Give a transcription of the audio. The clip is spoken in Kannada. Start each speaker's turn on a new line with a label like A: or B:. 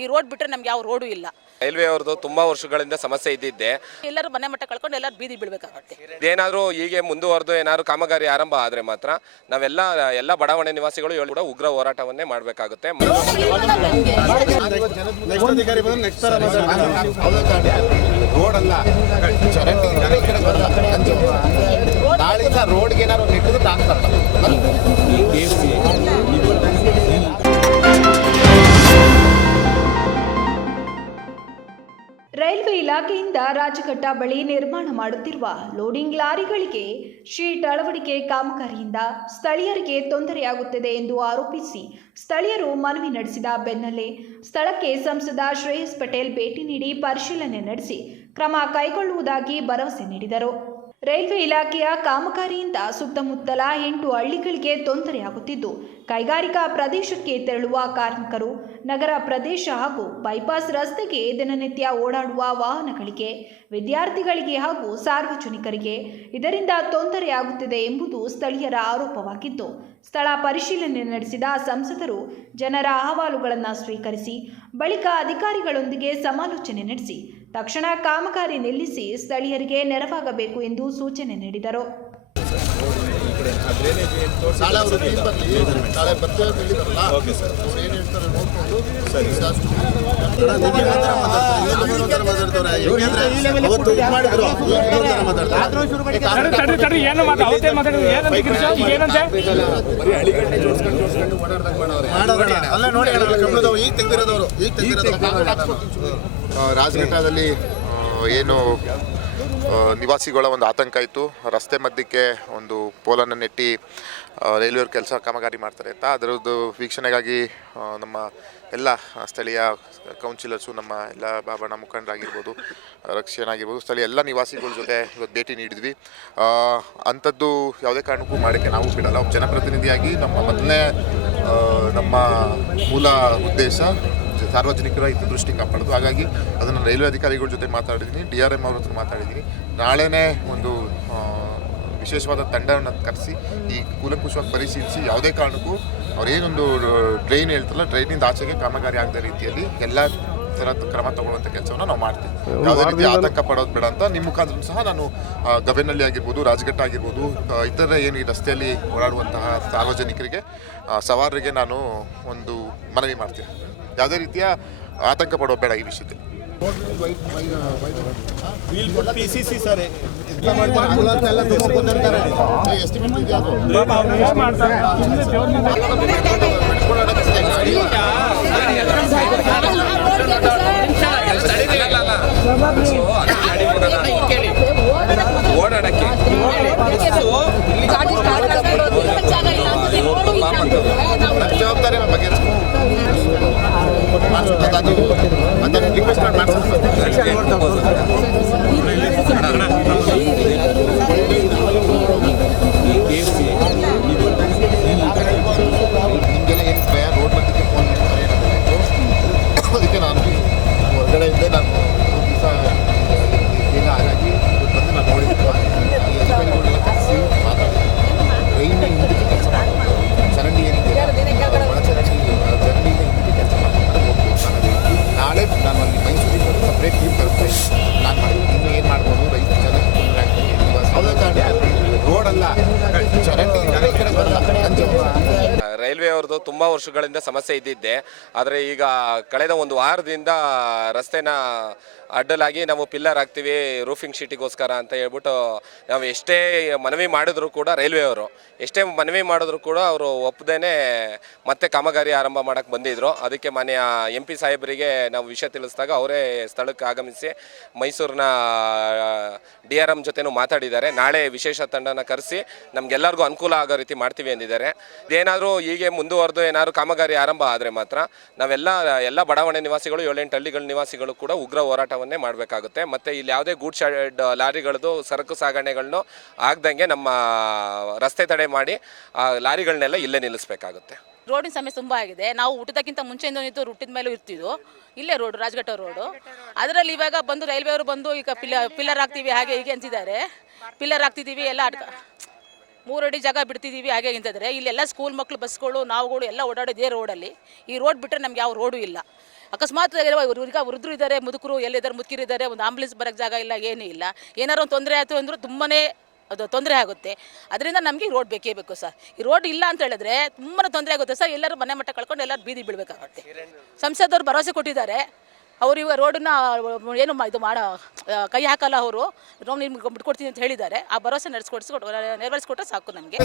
A: ಈ ರೋಡ್ ಬಿಟ್ಟರೆ ನಮ್ಗೆ ಯಾವ ರೋಡು ಇಲ್ಲ.
B: ರೈಲ್ವೆ ಅವ್ರದ್ದು ತುಂಬಾ ವರ್ಷಗಳಿಂದ ಸಮಸ್ಯೆ ಇದ್ದಿದ್ದೆ.
A: ಎಲ್ಲರೂ ಮನೆ ಮಟ್ಟ ಕಳ್ಕೊಂಡು ಎಲ್ಲರೂ ಬೀದಿ ಬೀಳ್ಬೇಕಾಗತ್ತೆ.
B: ಏನಾದ್ರು ಹೀಗೆ ಮುಂದುವರೆದು ಏನಾದ್ರು ಕಾಮಗಾರಿ ಆರಂಭ ಆದ್ರೆ ಮಾತ್ರ ನಾವೆಲ್ಲ ಎಲ್ಲ ಬಡಾವಣೆ ನಿವಾಸಿಗಳು ಕೂಡ ಉಗ್ರ ಹೋರಾಟವನ್ನೇ ಮಾಡಬೇಕಾಗುತ್ತೆ.
C: ನೆಕ್ಸ್ಟ್ ಅಧಿಕಾರಿ ಬಂದ್ರೆ ನೆಕ್ಸ್ಟ್ ತರ ಮಾತಾಡ್ತಾರೆ
D: ರೋಡ್ ಅಲ್ಲ.
E: ರೈಲ್ವೆ ಇಲಾಖೆಯಿಂದ ರಾಜಘಟ್ಟ ಬಳಿ ನಿರ್ಮಾಣ ಮಾಡುತ್ತಿರುವ ಲೋಡಿಂಗ್ ಲಾರಿಗಳಿಗೆ ಶೀಟ್ ಅಳವಡಿಕೆ ಕಾಮಗಾರಿಯಿಂದ ಸ್ಥಳೀಯರಿಗೆ ತೊಂದರೆಯಾಗುತ್ತದೆ ಎಂದು ಆರೋಪಿಸಿ ಸ್ಥಳೀಯರು ಮನವಿ ನಡೆಸಿದ ಬೆನ್ನಲ್ಲೇ ಸ್ಥಳಕ್ಕೆ ಸಂಸದ ಶ್ರೇಯಸ್ ಪಟೇಲ್ ಭೇಟಿ ನೀಡಿ ಪರಿಶೀಲನೆ ನಡೆಸಿ ಕ್ರಮ ಕೈಗೊಳ್ಳುವುದಾಗಿ ಭರವಸೆ ನೀಡಿದರು. ರೈಲ್ವೆ ಇಲಾಖೆಯ ಕಾಮಗಾರಿಯಿಂದ ಸುತ್ತಮುತ್ತಲ ಎಂಟು ಹಳ್ಳಿಗಳಿಗೆ ತೊಂದರೆಯಾಗುತ್ತಿದ್ದು, ಕೈಗಾರಿಕಾ ಪ್ರದೇಶಕ್ಕೆ ತೆರಳುವ ಕಾರ್ಮಿಕರು, ನಗರ ಪ್ರದೇಶ ಹಾಗೂ ಬೈಪಾಸ್ ರಸ್ತೆಗೆ ದಿನನಿತ್ಯ ಓಡಾಡುವ ವಾಹನಗಳಿಗೆ, ವಿದ್ಯಾರ್ಥಿಗಳಿಗೆ ಹಾಗೂ ಸಾರ್ವಜನಿಕರಿಗೆ ಇದರಿಂದ ತೊಂದರೆಯಾಗುತ್ತಿದೆ ಎಂಬುದು ಸ್ಥಳೀಯರ ಆರೋಪವಾಗಿದ್ದು, ಸ್ಥಳ ಪರಿಶೀಲನೆ ನಡೆಸಿದ ಸಂಸದರು ಜನರ ಅಹವಾಲುಗಳನ್ನು ಸ್ವೀಕರಿಸಿ, ಬಳಿಕ ಅಧಿಕಾರಿಗಳೊಂದಿಗೆ ಸಮಾಲೋಚನೆ ನಡೆಸಿ ತಕ್ಷಣ ಕಾಮಗಾರಿ ನಿಲ್ಲಿಸಿ ಸ್ಥಳೀಯರಿಗೆ ನೆರವಾಗಬೇಕು ಎಂದು ಸೂಚನೆ ನೀಡಿದರು.
D: ನಾಳೆ ಅವರು ಟೀಮ್ ಬರಲಿ. ನಾಳೆ ಬರ್ತೇವೆ ಅಂತ ಹೇಳಿದಾರಲ್ಲ ಅವ್ರು ಏನು ಹೇಳ್ತಾರೆ ನೋಡ್ಕೊಂಡು ಸರಿ.
F: ಏನು
G: ರಾಜಘಟ್ಟದಲ್ಲಿ ಆ, ಏನು ನಿವಾಸಿಗಳ ಒಂದು ಆತಂಕ ಇತ್ತು. ರಸ್ತೆ ಮಧ್ಯಕ್ಕೆ ಒಂದು ಪೋಲನ್ನು ನೆಟ್ಟಿ ರೈಲ್ವೆಯವ್ರ ಕೆಲಸ ಕಾಮಗಾರಿ ಮಾಡ್ತಾರೆ ಅಂತ. ಅದರದ್ದು ವೀಕ್ಷಣೆಗಾಗಿ ನಮ್ಮ ಎಲ್ಲ ಸ್ಥಳೀಯ ಕೌನ್ಸಿಲರ್ಸು ನಮ್ಮ ಎಲ್ಲ ಬಾಬಣ್ಣ ಮುಖಂಡರಾಗಿರ್ಬೋದು ರಕ್ಷಣಾಗಿರ್ಬೋದು ಸ್ಥಳೀಯ ಎಲ್ಲ ನಿವಾಸಿಗಳ ಜೊತೆ ಇವತ್ತು ಭೇಟಿ ನೀಡಿದ್ವಿ. ಅಂಥದ್ದು ಯಾವುದೇ ಕಾರಣಕ್ಕೂ ಮಾಡೋಕ್ಕೆ ನಾವು ಬಿಡಲ್ಲ. ಒಬ್ಬ ಜನಪ್ರತಿನಿಧಿಯಾಗಿ ನಮ್ಮ ಮೊದಲನೇ ನಮ್ಮ ಮೂಲ ಉದ್ದೇಶ ಸಾರ್ವಜನಿಕರ ಹಿತದೃಷ್ಟಿ ಕಾಪಾಡೋದು. ಹಾಗಾಗಿ ಅದನ್ನು ರೈಲ್ವೆ ಅಧಿಕಾರಿಗಳ ಜೊತೆ ಮಾತಾಡಿದ್ದೀನಿ ಡಿ ಆರ್ ಎಂ ಅವ್ರ ಹತ್ರ ಮಾತಾಡಿದ್ದೀನಿ ನಾಳೆನೇ ಒಂದು ವಿಶೇಷವಾದ ತಂಡವನ್ನು ಕರೆಸಿ ಈ ಕೂಲಂಕುಷವಾಗಿ ಪರಿಶೀಲಿಸಿ ಯಾವುದೇ ಕಾರಣಕ್ಕೂ ಅವ್ರೇನೊಂದು ಟ್ರೈನ್ ಹೇಳ್ತಾರಲ್ಲ ಡ್ರೈನಿಂದ ಆಚೆಗೆ ಕಾಮಗಾರಿ ಆಗದ ರೀತಿಯಲ್ಲಿ ಎಲ್ಲ ಥರದ ಕ್ರಮ ತಗೊಳ್ಳುವಂಥ ಕೆಲಸವನ್ನು ನಾವು ಮಾಡ್ತೀವಿ. ಯಾವುದೇ ರೀತಿ ಆತಂಕ ಪಡೋದು ಬೇಡ ಅಂತ ನಿಮ್ಮ ಮುಖಾಂತರ ಸಹ ನಾನು ಗಬೆನಲ್ಲಿ ಆಗಿರ್ಬೋದು ರಾಜಘಟ್ಟ ಆಗಿರ್ಬೋದು ಇತರ ಏನು ಈ ರಸ್ತೆಯಲ್ಲಿ ಓಡಾಡುವಂತಹ ಸಾರ್ವಜನಿಕರಿಗೆ ಸವಾರರಿಗೆ ನಾನು ಒಂದು ಮನವಿ ಮಾಡ್ತೀನಿ. ಯಾವುದೇ ರೀತಿಯ ಆತಂಕ ಪಡುವ ಬೇಡ ಈ ವಿಷಯದಲ್ಲಿ
C: P C C sir
D: ambulance ಎಲ್ಲ ತುಂಬ ಬಂದಿರ್ತಾರೆ ಎಸ್ಟಿಮೇಟ್ ಇದೆಯಾ ಅದು?
F: ಏನ್ ಮಾಡ್ತಾರೆ ಸುಮ್ನೆ ದೇವ್ರ ಮುಂದೆ
B: ಓಡಾಡಕ್ಕೆ
D: ನಮ್ಮ ಜವಾಬ್ದಾರಿ ನಮ್ಮ ಬಗ್ಗೆ ಅದು ಅದನ್ನು ರಿಕ್ವೆಸ್ಟ್ ಮಾಡಿ ಮಾಡ್ಸ್ಕೊಂಡು ನಿಮಗೆಲ್ಲ ಏನು ಭಯ ರೋಡ್ ಮಧ್ಯಕ್ಕೆ ಫೋನ್ ಮಾಡ್ತಾರೆ ಏನಾದ್ರು ಅದಕ್ಕೆ ನಾನು ಹೊರಗಡೆ ಇದ್ದೆ ನಾನು ದಿವಸ ಇಲ್ಲ ಹಾಗಾಗಿ ಇವತ್ತು ಬಂದು ನಾನು ನೋಡಿದ್ದು ಈ ಅಧಿಕಾರಿಗಳೆಲ್ಲ ಕರೆಸಿ ಮಾತಾಡಿ ಟ್ರೈನ್ ಹಿಂದಕ್ಕೆ ಕೆಲಸ ಮಾಡ್ತಾರೆ ಚರಂಡಿ ಏನಿದೆ ಒಳಚರಂಡಿ ಚರಂಡಿಯಿಂದ ಹಿಂದಕ್ಕೆ ಕೆಲಸ ಮಾಡ್ತಾರೆ ಹೋಗ್ಬೇಕು ನಾಳೆ ನಾನು ಅಲ್ಲಿ ಮೈಸೂರಿಗೆ ಸಪ್ರೇಟ್ ಟೀಮ್ ಕಳಿಸ್ತೀನಿ ನಾನು ಮಾಡಿದ್ದೀನಿ ಇನ್ನು ಏನು ಮಾಡ್ಬೋದು ರೈತ ಜನಕ್ಕೆ ತೊಂದರೆ ಆಗ್ತದೆ ರೋಡ್ ಅಲ್ಲ ಚರಂಡಿ ಇಂದಾನೆ ಈ ಕಡೆ ಬರಲ್ಲ ಅಂಜು.
B: ರೈಲ್ವೆ ಅವ್ರದ್ದು ತುಂಬಾ ವರ್ಷಗಳಿಂದ ಸಮಸ್ಯೆ ಇದ್ದಿದ್ದೆ. ಆದರೆ ಈಗ ಕಳೆದ ಒಂದು ವಾರದಿಂದ ರಸ್ತೆನ ಅಡ್ಡಲಾಗಿ ನಾವು ಪಿಲ್ಲರ್ ಹಾಕ್ತೀವಿ ರೂಫಿಂಗ್ ಶೀಟಿಗೋಸ್ಕರ ಅಂತ ಹೇಳ್ಬಿಟ್ಟು ನಾವು ಎಷ್ಟೇ ಮನವಿ ಮಾಡಿದ್ರು ಕೂಡ ರೈಲ್ವೆ ಅವರು, ಎಷ್ಟೇ ಮನವಿ ಮಾಡಿದ್ರು ಕೂಡ ಅವರು ಒಪ್ಪದೇನೆ ಮತ್ತೆ ಕಾಮಗಾರಿ ಆರಂಭ ಮಾಡಕ್ಕೆ ಬಂದಿದ್ರು. ಅದಕ್ಕೆ ಮಾನ್ಯ ಎಂ ಪಿ ಸಾಹೇಬರಿಗೆ ನಾವು ವಿಷಯ ತಿಳಿಸಿದಾಗ ಅವರೇ ಸ್ಥಳಕ್ಕೆ ಆಗಮಿಸಿ ಮೈಸೂರಿನ ಡಿ ಆರ್ ಎಂ ಜೊತೆನೂ ಮಾತಾಡಿದ್ದಾರೆ. ನಾಳೆ ವಿಶೇಷ ತಂಡನ ಕರೆಸಿ ನಮ್ಗೆಲ್ಲರಿಗೂ ಅನುಕೂಲ ಆಗೋ ರೀತಿ ಮಾಡ್ತೀವಿ ಎಂದಿದ್ದಾರೆ. ಇದೇನಾದರೂ ಹೀಗೆ ಮುಂದುವರೆದು ಏನಾದ್ರು ಕಾಮಗಾರಿ ಆರಂಭ ಆದರೆ ಮಾತ್ರ ನಾವೆಲ್ಲ, ಎಲ್ಲ ಬಡಾವಣೆ ನಿವಾಸಿಗಳು, ಏಳೆಂಟು ಹಳ್ಳಿಗಳ ನಿವಾಸಿಗಳು ಕೂಡ ಉಗ್ರ ಹೋರಾಟವನ್ನೇ ಮಾಡಬೇಕಾಗುತ್ತೆ. ಮತ್ತು ಇಲ್ಲಿ ಯಾವುದೇ ಗೂಡ್ ಶೆಡ್ ಲಾರಿಗಳದ್ದು, ಸರಕು ಸಾಗಣೆಗಳನ್ನು ಆಗ್ದಂಗೆ ನಮ್ಮ ರಸ್ತೆ ತಡೆ ಮಾಡಿ ಆ ಲಾರಿಗಳನ್ನೆಲ್ಲ ಇಲ್ಲೇ ನಿಲ್ಲಿಸಬೇಕಾಗುತ್ತೆ.
A: ರೋಡಿನ ಸಮಯ ತುಂಬ ಆಗಿದೆ. ನಾವು ಊಟದಕ್ಕಿಂತ ಮುಂಚೆಯಿಂದ ನಿಂತು ಹುಟ್ಟಿದ ಮೇಲೆ ಇರ್ತಿದ್ವು. ಇಲ್ಲೇ ರೋಡ್, ರಾಜಘಟ್ಟ ರೋಡು. ಅದರಲ್ಲಿ ಇವಾಗ ಬಂದು ರೈಲ್ವೆ ಅವರು ಬಂದು ಈಗ ಪಿಲ್ಲ ಪಿಲ್ಲರ್ ಹಾಕ್ತೀವಿ, ಹಾಗೆ ಹೀಗೆ ಅಂತಿದ್ದಾರೆ. ಪಿಲ್ಲರ್ ಹಾಕ್ತಿದ್ದೀವಿ ಎಲ್ಲ ಅಡ್ಕ ಮೂರಡಿ ಜಾಗ ಬಿಡ್ತಿದ್ದೀವಿ ಹಾಗೆ ಇಂತಿದ್ರೆ ಇಲ್ಲೆಲ್ಲ ಸ್ಕೂಲ್ ಮಕ್ಕಳು ಬಸ್ಗಳು ನಾವುಗಳು ಎಲ್ಲ ಓಡಾಡೋದೇ ರೋಡಲ್ಲಿ ಈ ರೋಡ್ ಬಿಟ್ಟರೆ ನಮ್ಗೆ ಯಾವ ರೋಡು ಇಲ್ಲ. ಅಕಸ್ಮಾತ್ ಈಗ ವೃದ್ಧರು ಇದ್ದಾರೆ, ಮುದುಕರು ಎಲ್ಲಿದ್ದಾರೆ, ಮುದುಕಿರಿದ್ದಾರೆ, ಒಂದು ಆಂಬುಲೆನ್ಸ್ ಬರೋಕ್ಕೆ ಜಾಗ ಇಲ್ಲ, ಏನೂ ಇಲ್ಲ. ಏನಾರು ತೊಂದರೆ ಆಯಿತು ಅಂದರೂ ತುಂಬಾ ಅದು ತೊಂದರೆ ಆಗುತ್ತೆ. ಅದರಿಂದ ನಮಗೆ ರೋಡ್ ಬೇಕೇ ಬೇಕು ಸರ್. ಈ ರೋಡ್ ಇಲ್ಲ ಅಂತ ಹೇಳಿದ್ರೆ ತುಂಬಾ ತೊಂದರೆ ಆಗುತ್ತೆ ಸರ್. ಎಲ್ಲರೂ ಮನೆ ಮಟ್ಟ ಕಳ್ಕೊಂಡು ಎಲ್ಲರೂ ಬೀದಿ ಬೀಳಬೇಕಾಗುತ್ತೆ. ಸಂಸದವ್ರು ಭರವಸೆ ಕೊಟ್ಟಿದ್ದಾರೆ. ಅವರು ಇವಾಗ ರೋಡನ್ನ ಏನು ಇದು ಮಾಡೋ ಕೈ ಹಾಕಲ್ಲ ಅವರು. ರೋಡ್ ನಿಮ್ಗೆ ಬಿಟ್ಕೊಡ್ತೀನಿ ಅಂತ ಹೇಳಿದ್ದಾರೆ. ಆ ಭರವಸೆ ನಡೆಸ್ಕೊಡ್ಸ್ಕೊಟ್ ನೆರವೇರಿಸ್ಕೊಟ್ರೆ ಸಾಕು ನಮಗೆ.